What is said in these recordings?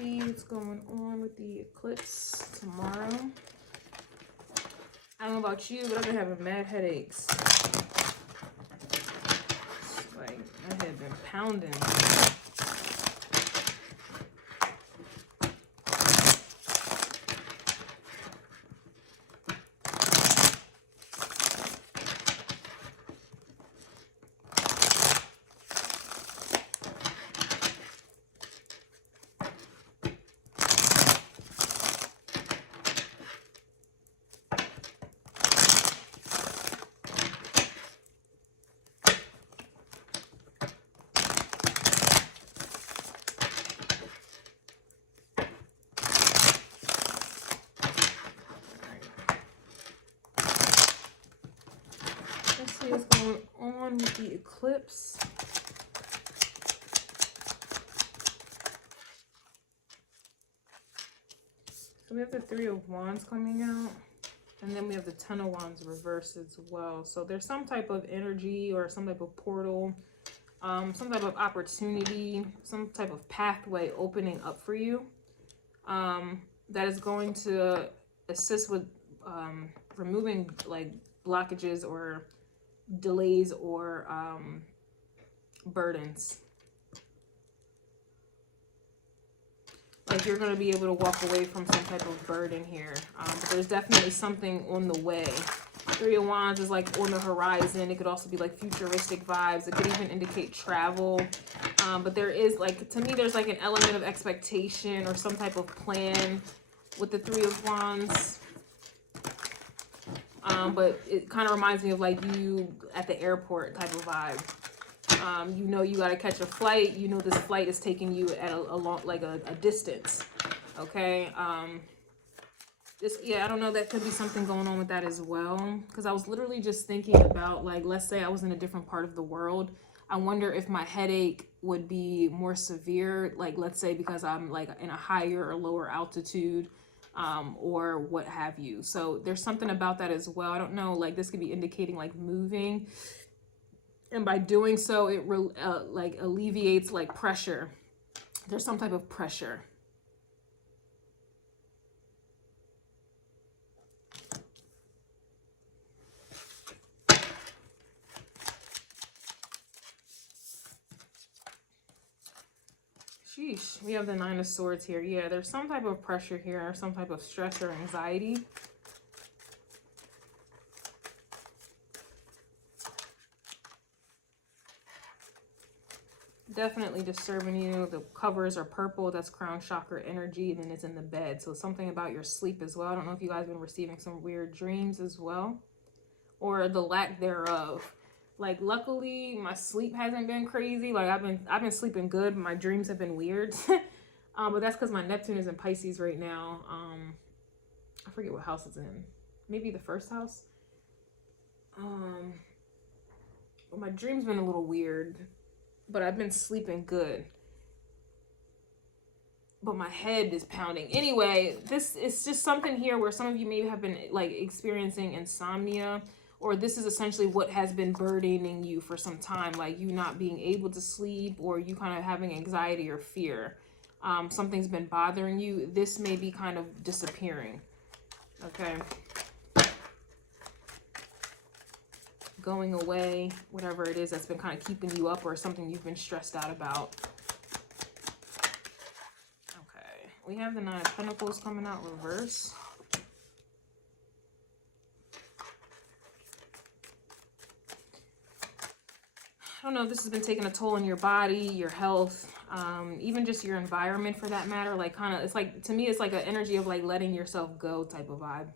see what's going on with the eclipse tomorrow. I don't know about you, but I've been having mad headaches. It's like my head been pounding. Let's see what's going on with the eclipse. So we have the Three of Wands coming out, and then we have the Ten of Wands reversed as well. So there's some type of energy or some type of portal, some type of opportunity, some type of pathway opening up for you, that is going to assist with removing like blockages or delays or burdens. Like you're going to be able to walk away from some type of burden here, but there's definitely something on the way. Three of Wands is like on the horizon. It could also be like futuristic vibes. It could even indicate travel, but there is like, to me, there's like an element of expectation or some type of plan with the Three of Wands. But it kind of reminds me of like you at the airport type of vibe. You know you got to catch a flight. You know this flight is taking you at a long, like a distance. Okay. Yeah, I don't know. That could be something going on with that as well. Because I was literally just thinking about, like, let's say I was in a different part of the world. I wonder if my headache would be more severe. Like, let's say because I'm like in a higher or lower altitude, or what have you. So there's something about that as well. I don't know. Like this could be indicating like moving. And by doing so, it like alleviates like pressure. There's some type of pressure. Sheesh, we have the Nine of Swords here. Yeah, there's some type of pressure here or some type of stress or anxiety. Definitely disturbing you. The covers are purple. That's crown chakra energy. And then it's in the bed. So something about your sleep as well. I don't know if you guys have been receiving some weird dreams as well, or the lack thereof. Like luckily my sleep hasn't been crazy. Like I've been sleeping good. My dreams have been weird. But that's because my Neptune is in Pisces right now. I forget what house it's in. Maybe the first house. But my dreams been a little weird. But I've been sleeping good. But my head is pounding. Anyway, this is just something here where some of you maybe have been like experiencing insomnia, or this is essentially what has been burdening you for some time, like you not being able to sleep, or you kind of having anxiety or fear. Something's been bothering you. This may be kind of disappearing. Okay. Going away, whatever it is that's been kind of keeping you up, or something you've been stressed out about. Okay, we have the Nine of Pentacles coming out reverse. I don't know if this has been taking a toll on your body, your health, even just your environment for that matter. Like kind of, it's like, to me, it's like an energy of like letting yourself go type of vibe.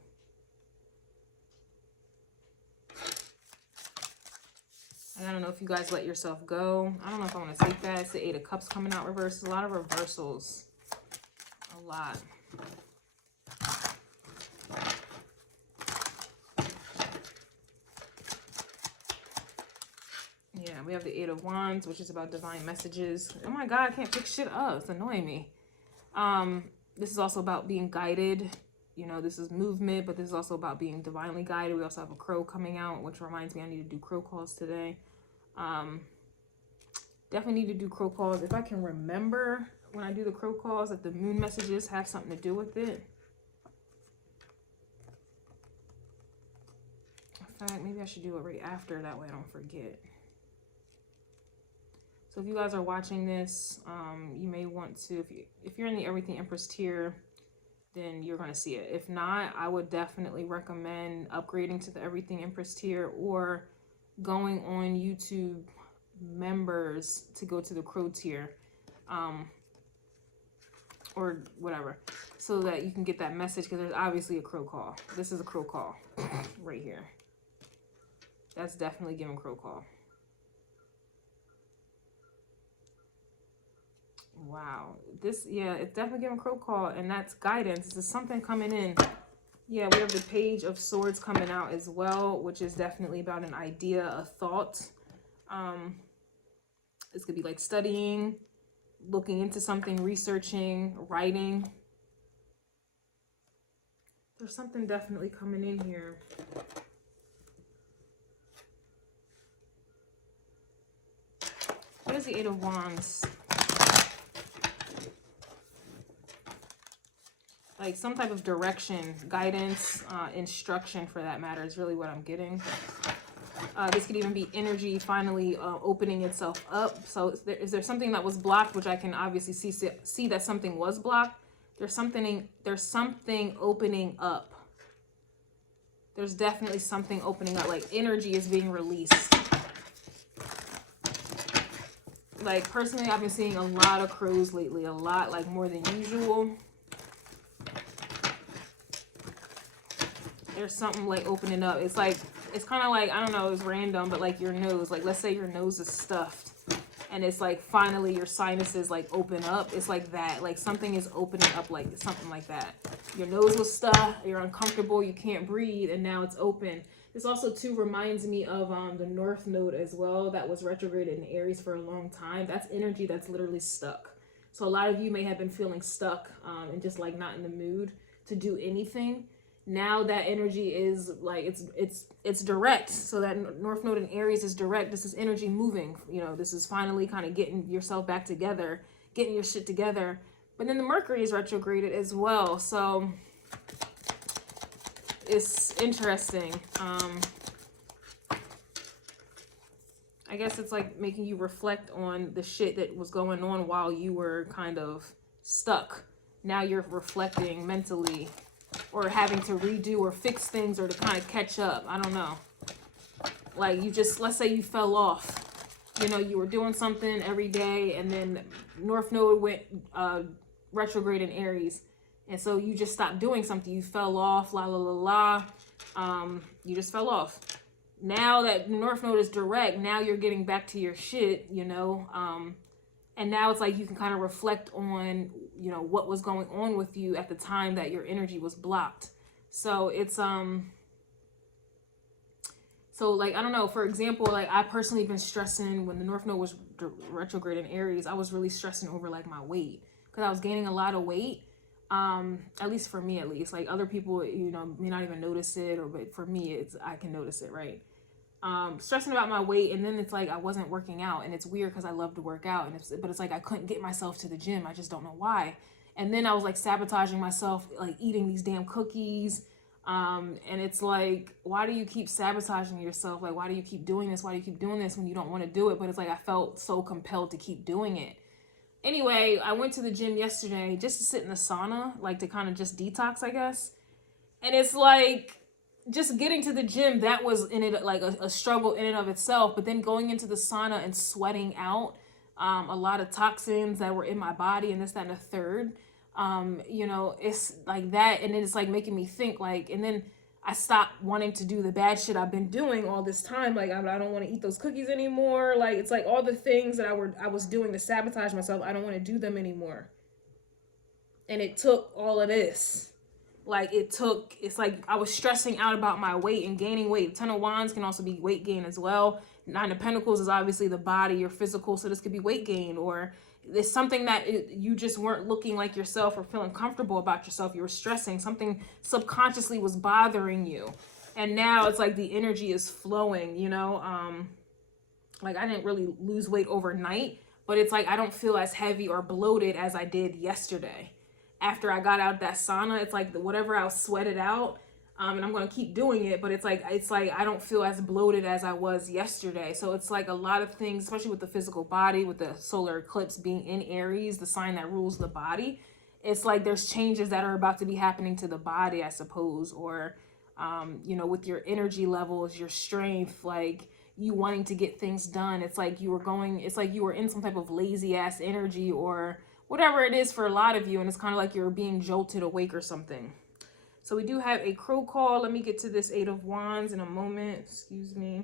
I don't know if you guys let yourself go. I don't know if I want to take that. It's the Eight of Cups coming out reversed. A lot of reversals. A lot. Yeah, we have the Eight of Wands, which is about divine messages. Oh my God, I can't pick shit up. It's annoying me. This is also about being guided. You know, this is movement, but this is also about being divinely guided. We also have a crow coming out, which reminds me I need to do crow calls today. Definitely need to do crow calls. If I can remember when I do the crow calls, that the moon messages have something to do with it. In fact, maybe I should do it right after, that way I don't forget. So if you guys are watching this, you may want to, if you're in the Everything Empress tier, then you're going to see it. If not, I would definitely recommend upgrading to the Everything Empress tier, or going on YouTube members to go to the crow tier, or whatever, so that you can get that message, because there's obviously a crow call. This is a crow call right here. That's definitely giving crow call. Wow, this, yeah, it's definitely giving crow call, and that's guidance. There's something coming in. Yeah, we have the Page of Swords coming out as well, which is definitely about an idea, a thought. This could be like studying, looking into something, researching, writing. There's something definitely coming in here. What is the Eight of Wands? Like some type of direction, guidance, instruction for that matter is really what I'm getting. This could even be energy finally opening itself up. So is there something that was blocked, which I can obviously see that something was blocked. There's something opening up. There's definitely something opening up, like energy is being released. Like personally, I've been seeing a lot of crows lately, a lot, like more than usual. There's something like opening up. It's like, it's kind of like, I don't know, it's random, but like your nose, like let's say your nose is stuffed and it's like finally your sinuses like open up. It's like that, like something is opening up, like something like that. Your nose was stuffed, you're uncomfortable, you can't breathe, and now it's open. This also too reminds me of the North Node as well, that was retrograded in Aries for a long time. That's energy that's literally stuck. So a lot of you may have been feeling stuck and just like not in the mood to do anything. Now that energy is like, it's direct. So that North Node in Aries is direct. This is energy moving. You know, this is finally kind of getting yourself back together, getting your shit together. But then the Mercury is retrograded as well. So it's interesting. I guess it's like making you reflect on the shit that was going on while you were kind of stuck. Now you're reflecting mentally, or having to redo or fix things, or to kind of catch up. I don't know. Like you just, let's say you fell off. You know, you were doing something every day, and then North Node went retrograde in Aries. And so you just stopped doing something. You fell off, la la la la. You just fell off. Now that North Node is direct, now you're getting back to your shit, you know. And now it's like you can kind of reflect on, you know, what was going on with you at the time that your energy was blocked. So it's so like, I don't know, for example, like I personally been stressing when the North Node was retrograde in Aries. I was really stressing over like my weight, because I was gaining a lot of weight. At least for me, at least, like other people, you know, may not even notice it, or but for me, I can notice it, right? Stressing about my weight, and then it's like I wasn't working out, and it's weird because I love to work out, and but it's like I couldn't get myself to the gym. I just don't know why. And then I was like sabotaging myself, like eating these damn cookies. And it's like, why do you keep sabotaging yourself? Like, why do you keep doing this? Why do you keep doing this when you don't want to do it? But it's like I felt so compelled to keep doing it. Anyway, I went to the gym yesterday just to sit in the sauna, like to kind of just detox, I guess. And it's like, just getting to the gym, that was in it like a struggle in and of itself. But then going into the sauna and sweating out a lot of toxins that were in my body, and this, that, and the third, you know, it's like that. And then it's like making me think, like, and then I stopped wanting to do the bad shit I've been doing all this time. Like, I don't want to eat those cookies anymore. Like, it's like all the things that I was doing to sabotage myself, I don't want to do them anymore. And it took all of this. Like, it's like I was stressing out about my weight and gaining weight. Ten of Wands can also be weight gain as well. Nine of Pentacles is obviously the body, your physical. So this could be weight gain, or it's something that you just weren't looking like yourself or feeling comfortable about yourself. You were stressing. Something subconsciously was bothering you. And now it's like the energy is flowing, you know. Like I didn't really lose weight overnight, but it's like I don't feel as heavy or bloated as I did yesterday. After I got out that sauna, it's like whatever I sweated out, and I'm gonna keep doing it, but it's like I don't feel as bloated as I was yesterday. So it's like a lot of things, especially with the physical body, with the solar eclipse being in Aries, the sign that rules the body. It's like there's changes that are about to be happening to the body, I suppose, or you know, with your energy levels, your strength, like you wanting to get things done. It's like you were in some type of lazy ass energy or whatever it is for a lot of you, and it's kind of like you're being jolted awake or something. So we do have a crow call. Let me get to this Eight of Wands in a moment. Excuse me.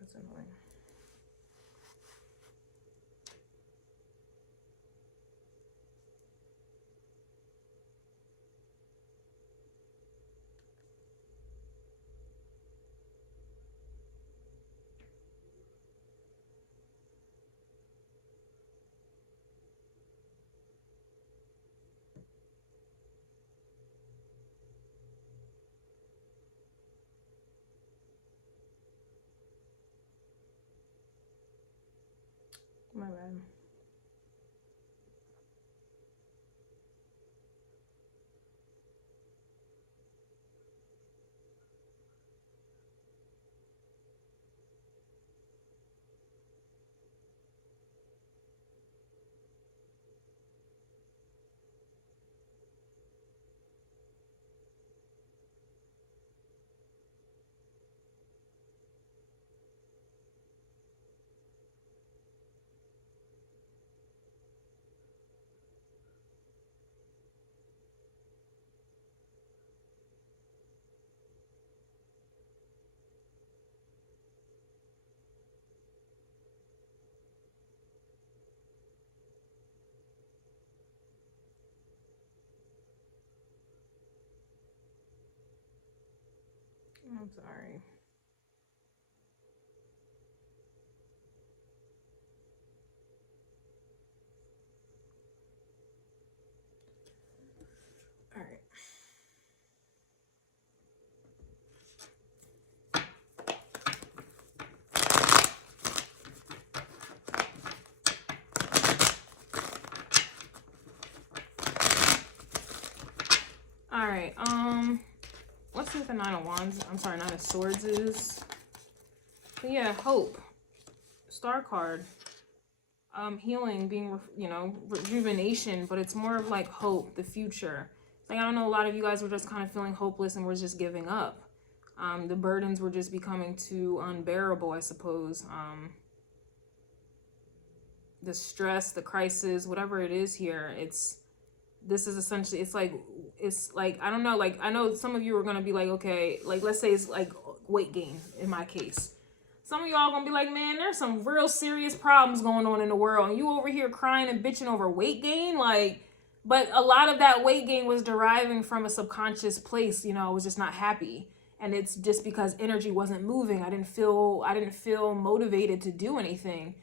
That's annoying. My bad. I'm sorry. All right. All right. Let's see what the Nine of Wands, I'm sorry, Nine of Swords is. But yeah, hope. Star card. Healing, being, you know, rejuvenation, but it's more of like hope, the future. Like, I don't know, a lot of you guys were just kind of feeling hopeless and were just giving up. The burdens were just becoming too unbearable, I suppose. The stress, the crisis, whatever it is here, this is essentially, it's like, I don't know, like, I know some of you are going to be like, okay, like, let's say it's like weight gain in my case. Some of y'all gonna be like, man, there's some real serious problems going on in the world, and you over here crying and bitching over weight gain, like, but a lot of that weight gain was deriving from a subconscious place, you know. I was just not happy, and it's just because energy wasn't moving. I didn't feel motivated to do anything,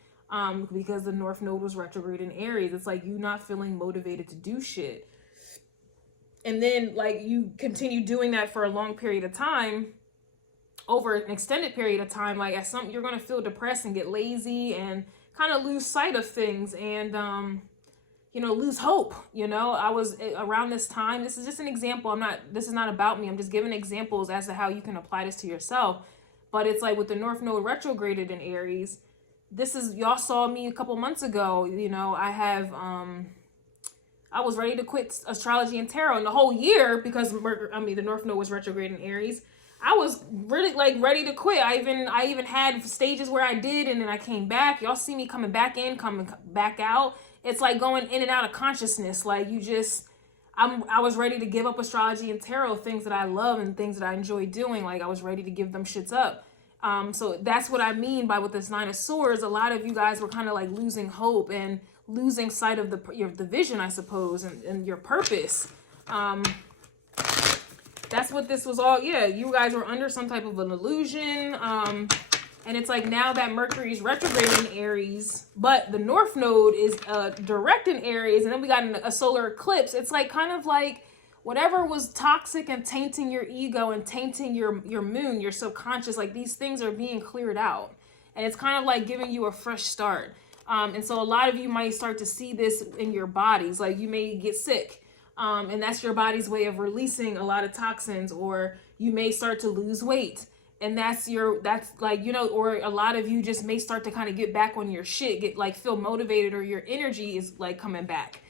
because the North Node was retrograde in Aries. It's like you not feeling motivated to do shit, and then like you continue doing that for a long period of time. Over an extended period of time, like you're going to feel depressed and get lazy and kind of lose sight of things and, you know, lose hope. You know, I was around this time. This is just an example. This is not about me. I'm just giving examples as to how you can apply this to yourself. But it's like with the North Node retrograded in Aries, y'all saw me a couple months ago. You know, I was ready to quit astrology and tarot, and the whole year, because the North Node was retrograde in Aries, I was really like ready to quit. I even had stages where I did, and then I came back. Y'all see me coming back in, coming back out. It's like going in and out of consciousness. Like I was ready to give up astrology and tarot, things that I love and things that I enjoy doing. Like I was ready to give them shits up. So that's what I mean by with this Nine of Swords. A lot of you guys were kind of like losing hope and losing sight of the vision, I suppose, and your purpose. That's what this was all. Yeah, you guys were under some type of an illusion. And it's like now that Mercury is retrograde in Aries, but the North Node is direct in Aries, and then we got a solar eclipse. It's like kind of like whatever was toxic and tainting your ego and tainting your moon, your subconscious, like these things are being cleared out. And it's kind of like giving you a fresh start. And so a lot of you might start to see this in your bodies. Like you may get sick, and that's your body's way of releasing a lot of toxins, or you may start to lose weight. And that's like, you know, or a lot of you just may start to kind of get back on your shit, get like feel motivated, or your energy is like coming back.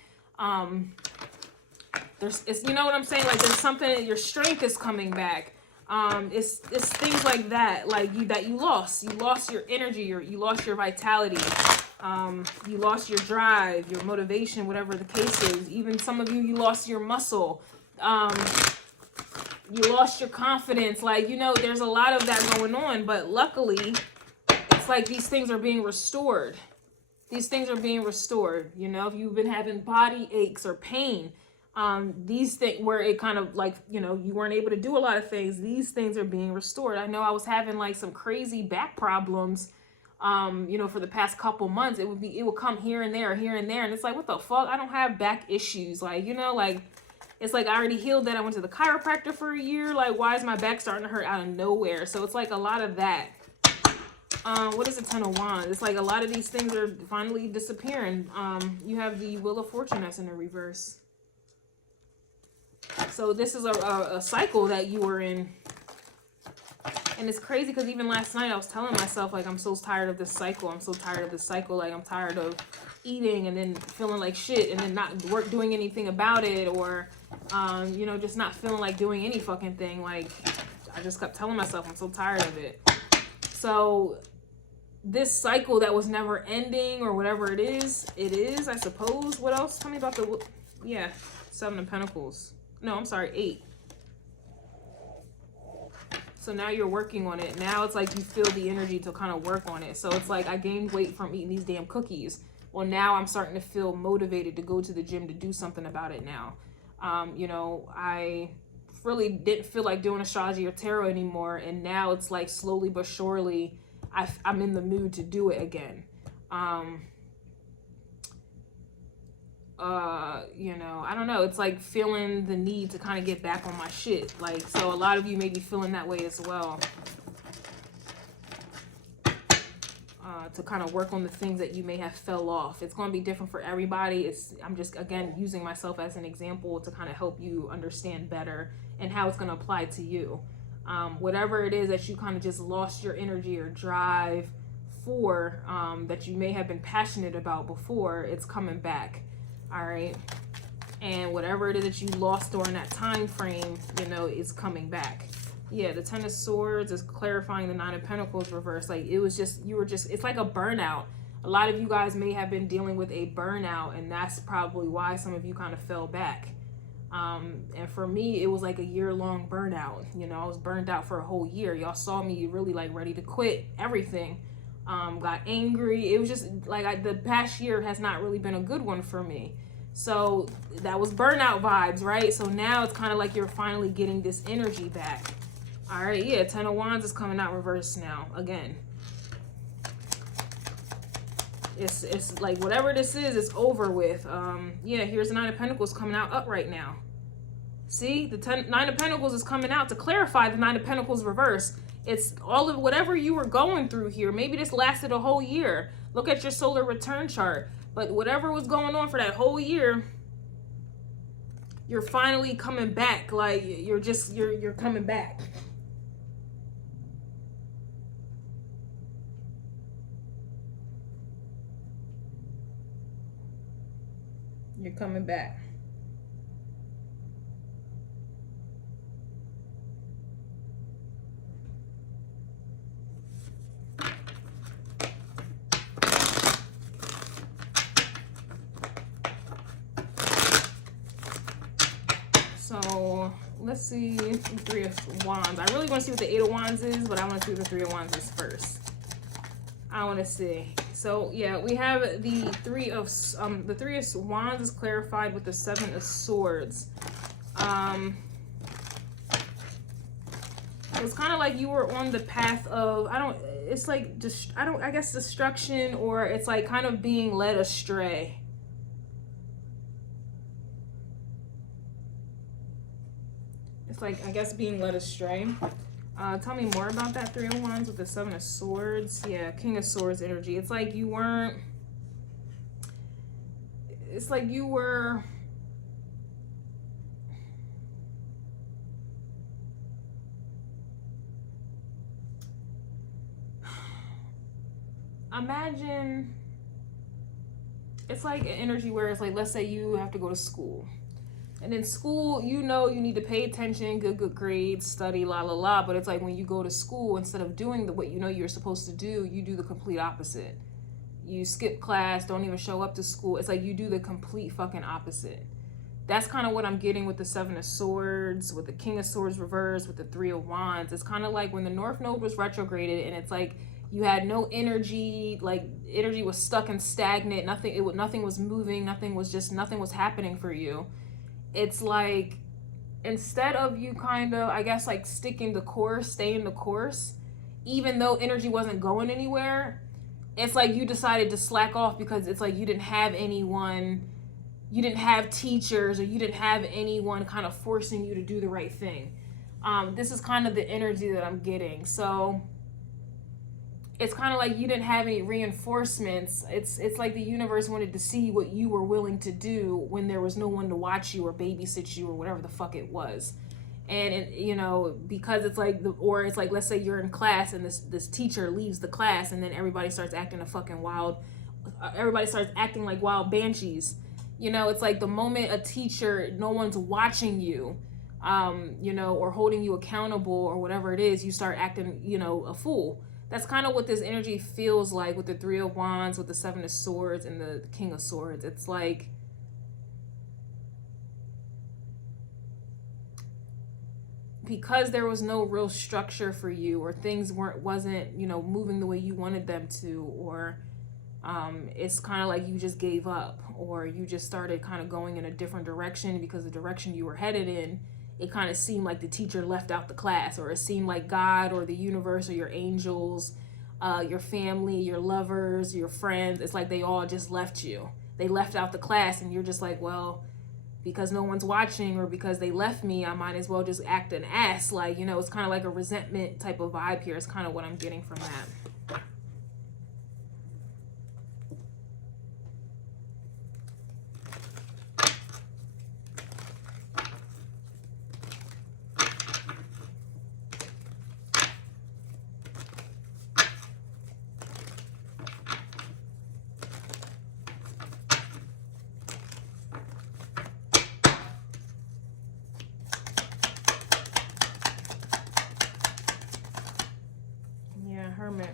It's, you know what I'm saying? Like there's something, your strength is coming back. It's things like that, like you lost your energy, you lost your vitality, you lost your drive, your motivation, whatever the case is. Even some of you lost your muscle. You lost your confidence. Like, you know, there's a lot of that going on, but luckily it's like these things are being restored. These things are being restored. You know, if you've been having body aches or pain, these things where it kind of like, you know, you weren't able to do a lot of things, these things are being restored. I know I was having like some crazy back problems, you know, for the past couple months. It would come here and there. And it's like, what the fuck? I don't have back issues. Like, you know, like, it's like I already healed that. I went to the chiropractor for a year. Like, why is my back starting to hurt out of nowhere? So it's like a lot of that. What is the Ten of Wands? It's like a lot of these things are finally disappearing. You have the Wheel of Fortune that's in the reverse. So this is a cycle that you were in. And it's crazy because even last night I was telling myself, like, I'm so tired of this cycle. I'm so tired of this cycle. Like, I'm tired of eating and then feeling like shit and then not doing anything about it, or you know, just not feeling like doing any fucking thing. Like, I just kept telling myself I'm so tired of it. So this cycle that was never ending, or whatever it is, I suppose. What else? Tell me about the, yeah, Seven of Pentacles. No, I'm sorry, 8. So now you're working on it. Now it's like you feel the energy to kind of work on it. So it's like I gained weight from eating these damn cookies. Well, now I'm starting to feel motivated to go to the gym to do something about it now. You know, I really didn't feel like doing astrology or tarot anymore. And now it's like slowly but surely I'm in the mood to do it again. You know, I don't know. It's like feeling the need to kind of get back on my shit. Like, so a lot of you may be feeling that way as well. To kind of work on the things that you may have fell off. It's going to be different for everybody. I'm just, again, using myself as an example to kind of help you understand better and how it's going to apply to you. Whatever it is that you kind of just lost your energy or drive for, that you may have been passionate about before, it's coming back. All right. And whatever it is that you lost during that time frame, you know, is coming back. Yeah, the Ten of Swords is clarifying the Nine of Pentacles reverse. Like, it was just, it's like a burnout. A lot of you guys may have been dealing with a burnout, and that's probably why some of you kind of fell back. And for me, it was like a year-long burnout. You know, I was burned out for a whole year. Y'all saw me really like ready to quit everything. Got angry. It was just like the past year has not really been a good one for me. So that was burnout vibes, right? So now it's kind of like you're finally getting this energy back. All right, yeah, Ten of Wands is coming out reverse now again. It's like whatever this is, it's over with. Yeah, here's the Nine of Pentacles coming out upright now. See, the Nine of Pentacles is coming out to clarify the Nine of Pentacles reverse. It's all of whatever you were going through here. Maybe this lasted a whole year. Look at your solar return chart. But whatever was going on for that whole year, you're finally coming back. Like, you're coming back. You're coming back. So let's see the Three of Wands. I really want to see what the Eight of Wands is, but I want to see what the Three of Wands is first. I want to see. So yeah, we have the Three of Wands is clarified with the Seven of Swords. It's kind of like you were on the path of, it's like just, I guess destruction, or it's like kind of being led astray. It's like, I guess, being led astray. Tell me more about that Three of Wands with the Seven of Swords. Yeah, King of Swords energy. It's like you weren't, it's like you were, imagine, it's like an energy where it's like, let's say you have to go to school. And in school, you know, you need to pay attention, good grades, study, la la la. But it's like when you go to school, instead of doing what you know you're supposed to do, you do the complete opposite. You skip class, don't even show up to school. It's like you do the complete fucking opposite. That's kind of what I'm getting with the Seven of Swords, with the King of Swords reversed, with the Three of Wands. It's kind of like when the North Node was retrograded, and it's like you had no energy, like energy was stuck and stagnant. Nothing was moving. Nothing was happening for you. It's like, instead of you kind of, I guess, like staying the course, even though energy wasn't going anywhere, it's like you decided to slack off because it's like you didn't have anyone, you didn't have teachers, or you didn't have anyone kind of forcing you to do the right thing. This is kind of the energy that I'm getting. So it's kind of like you didn't have any reinforcements. It's like the universe wanted to see what you were willing to do when there was no one to watch you or babysit you or whatever the fuck it was. And it, you know, because it's like, or it's like, let's say you're in class and this teacher leaves the class, and then everybody starts acting everybody starts acting like wild banshees. You know, it's like the moment a teacher, no one's watching you, you know, or holding you accountable or whatever it is, you start acting, you know, a fool. That's kind of what this energy feels like with the Three of Wands, with the Seven of Swords, and the King of Swords. It's like, because there was no real structure for you, or things wasn't, you know, moving the way you wanted them to, or it's kind of like you just gave up, or you just started kind of going in a different direction because the direction you were headed in, it kind of seemed like the teacher left out the class, or it seemed like God or the universe or your angels, your family, your lovers, your friends, it's like they all just left you. They left out the class, and you're just like, well, because no one's watching, or because they left me, I might as well just act an ass. Like, you know, it's kind of like a resentment type of vibe here. It's kind of what I'm getting from that. Hermit.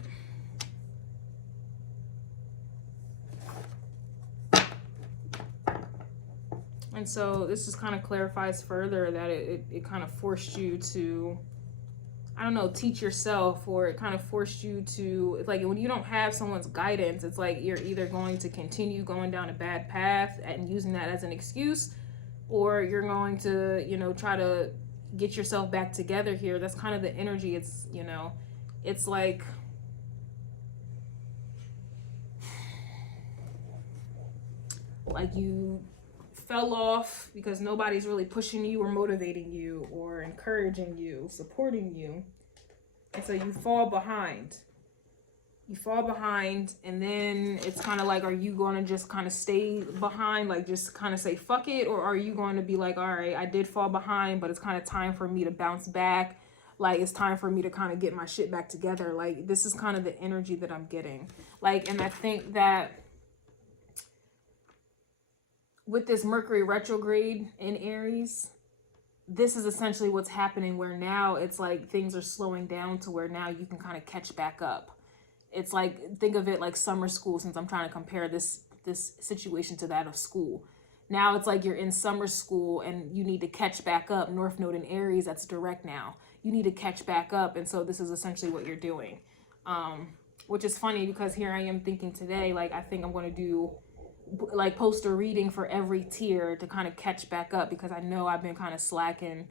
And so this just kind of clarifies further that it kind of forced you to, I don't know, teach yourself, or it kind of forced you to, it's like when you don't have someone's guidance, it's like you're either going to continue going down a bad path and using that as an excuse, or you're going to, you know, try to get yourself back together here. That's kind of the energy. It's, you know, it's like you fell off because nobody's really pushing you or motivating you or encouraging you, supporting you. And so you fall behind. You fall behind, and then it's kind of like, are you going to just kind of stay behind, like just kind of say fuck it, or are you going to be like, all right, I did fall behind, but it's kind of time for me to bounce back. Like, it's time for me to kind of get my shit back together. Like, this is kind of the energy that I'm getting. Like, and I think that with this Mercury retrograde in Aries, this is essentially what's happening, where now it's like things are slowing down to where now you can kind of catch back up. It's like, think of it like summer school, since I'm trying to compare this situation to that of school. Now it's like you're in summer school and you need to catch back up. North Node in Aries, that's direct now. You need to catch back up. And so this is essentially what you're doing. Which is funny because here I am thinking today, like, I think I'm going to do like post a reading for every tier to kind of catch back up, because I know I've been kind of slacking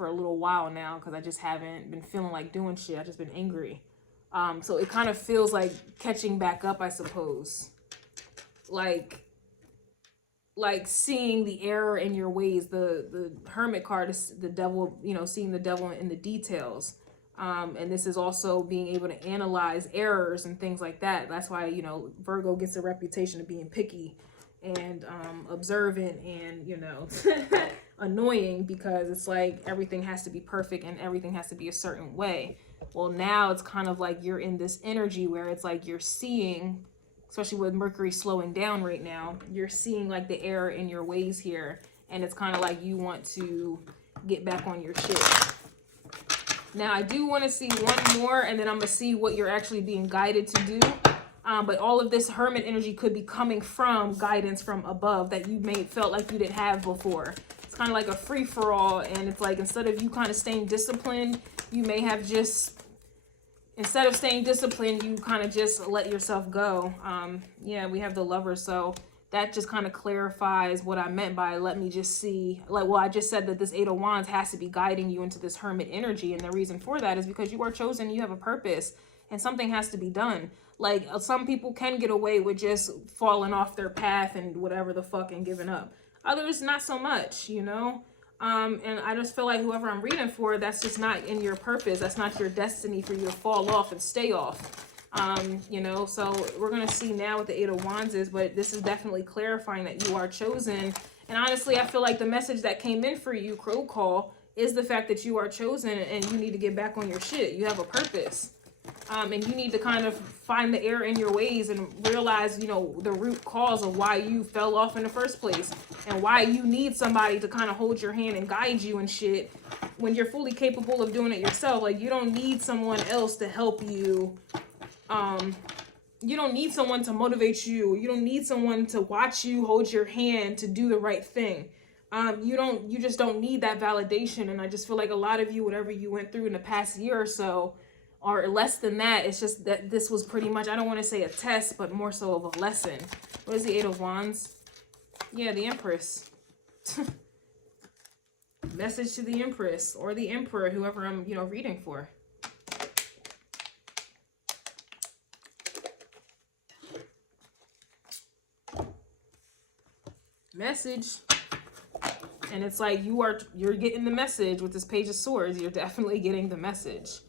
for a little while now because I just haven't been feeling like doing shit. I've just been angry. So it kind of feels like catching back up, I suppose. Like seeing the error in your ways. The Hermit card is the devil, you know, seeing the devil in the details. And this is also being able to analyze errors and things like that. That's why, you know, Virgo gets a reputation of being picky and observant and, you know, annoying, because it's like everything has to be perfect and everything has to be a certain way. Well, now it's kind of like you're in this energy where it's like you're seeing, especially with Mercury slowing down right now, you're seeing like the error in your ways here. And it's kind of like you want to get back on your shit. Now, I do want to see one more, and then I'm going to see what you're actually being guided to do. But all of this Hermit energy could be coming from guidance from above that you may felt like you didn't have before. It's kind of like a free-for-all, and it's like instead of you kind of staying disciplined, you may have just, instead of staying disciplined, you kind of just let yourself go. Yeah, we have the Lovers, so that just kind of clarifies what I meant by let me just see. Like, well, I just said that this Eight of Wands has to be guiding you into this Hermit energy. And the reason for that is because you are chosen, you have a purpose, and something has to be done. Like, some people can get away with just falling off their path and whatever the fuck and giving up. Others, not so much, you know? And I just feel like whoever I'm reading for, that's just not in your purpose. That's not your destiny for you to fall off and stay off. You know, so we're going to see now what the Eight of Wands is, but this is definitely clarifying that you are chosen. And honestly, I feel like the message that came in for you, Crow Call, is the fact that you are chosen and you need to get back on your shit. You have a purpose. And you need to kind of find the error in your ways and realize, you know, the root cause of why you fell off in the first place and why you need somebody to kind of hold your hand and guide you and shit when you're fully capable of doing it yourself. Like, you don't need someone else to help you. You don't need someone to motivate you. You don't need someone to watch you hold your hand to do the right thing. You just don't need that validation. And I just feel like a lot of you, whatever you went through in the past year or so, or less than that, it's just that this was pretty much, I don't want to say a test, but more so of a lesson. What is the Eight of Wands? Yeah, the Empress. Message to the Empress or the Emperor, whoever I'm, you know, reading for. Message. And it's like you're getting the message with this Page of Swords. You're definitely getting the message.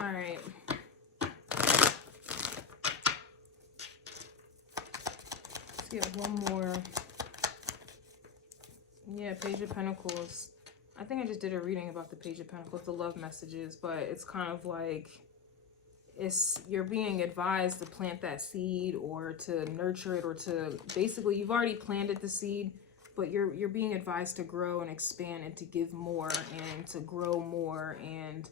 All right. Let's get one more. Yeah, Page of Pentacles. I think I just did a reading about the Page of Pentacles, the love messages, but it's kind of like you're being advised to plant that seed or to nurture it or to basically, you've already planted the seed, but you're being advised to grow and expand and to give more and to grow more and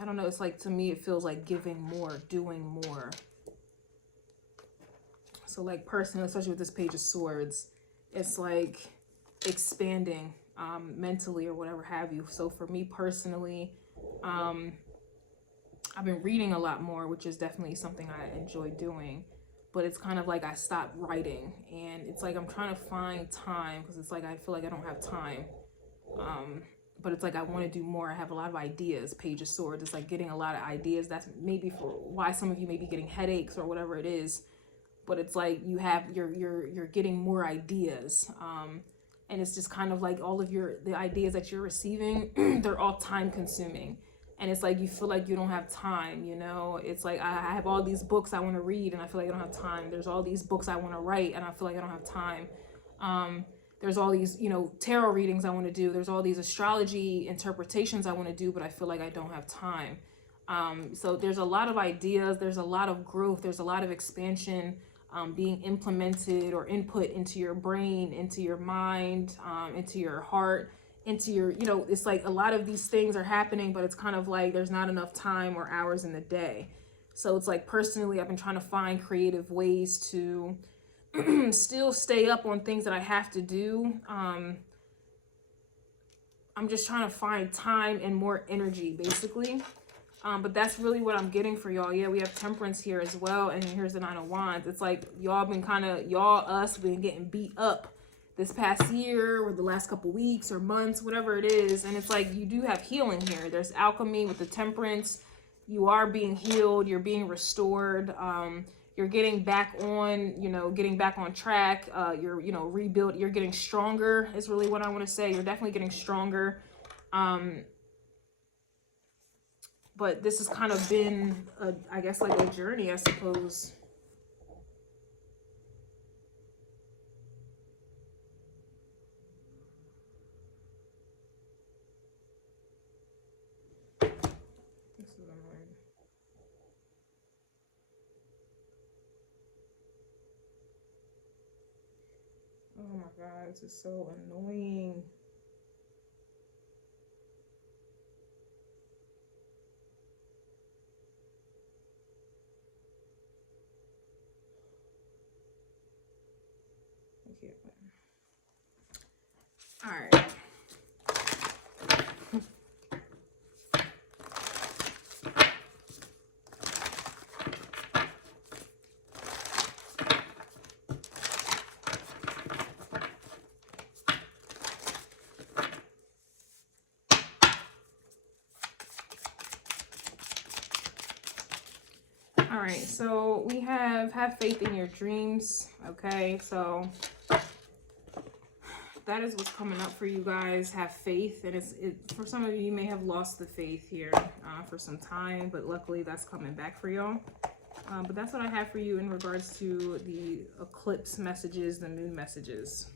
I don't know, it's like, to me, it feels like giving more, doing more. So like personally, especially with this Page of Swords, it's like expanding mentally or whatever have you. So for me personally, I've been reading a lot more, which is definitely something I enjoy doing. But it's kind of like I stopped writing. And it's like I'm trying to find time because it's like I feel like I don't have time. But it's like I want to do more. I have a lot of ideas. Page of Swords. It's like getting a lot of ideas. That's maybe for why some of you may be getting headaches or whatever it is. But it's like you're getting more ideas. And it's just kind of like all of the ideas that you're receiving, they're all time consuming. and it's like you feel like you don't have time, you know. It's like I have all these books I want to read and I feel like I don't have time. There's all these books I want to write and I feel like I don't have time. There's all these, you know, tarot readings I want to do. There's all these astrology interpretations I want to do, but I feel like I don't have time. So there's a lot of ideas, there's a lot of growth, there's a lot of expansion being implemented or input into your brain, into your mind, into your heart, into your, you know, it's like a lot of these things are happening, but it's kind of like there's not enough time or hours in the day. So it's like personally, I've been trying to find creative ways to still stay up on things that I have to do. I'm just trying to find time and more energy, basically. But that's really what I'm getting for y'all. Yeah, we have Temperance here as well. And here's the Nine of Wands. It's like y'all been us been getting beat up this past year or the last couple weeks or months, whatever it is. And it's like you do have healing here. There's alchemy with the Temperance. You are being healed. You're being restored. You're getting back on, you know, getting back on track. You're, you know, rebuild. You're getting stronger is really what I want to say. You're definitely getting stronger. But this has kind of been, I guess, like a journey, I suppose. This is annoying. Oh my God, this is so annoying. All right. All right, so we have faith in your dreams. Okay, so that is what's coming up for you guys. Have faith. And for some of you, you may have lost the faith here for some time, but luckily that's coming back for y'all. But that's what I have for you in regards to the eclipse messages, the moon messages.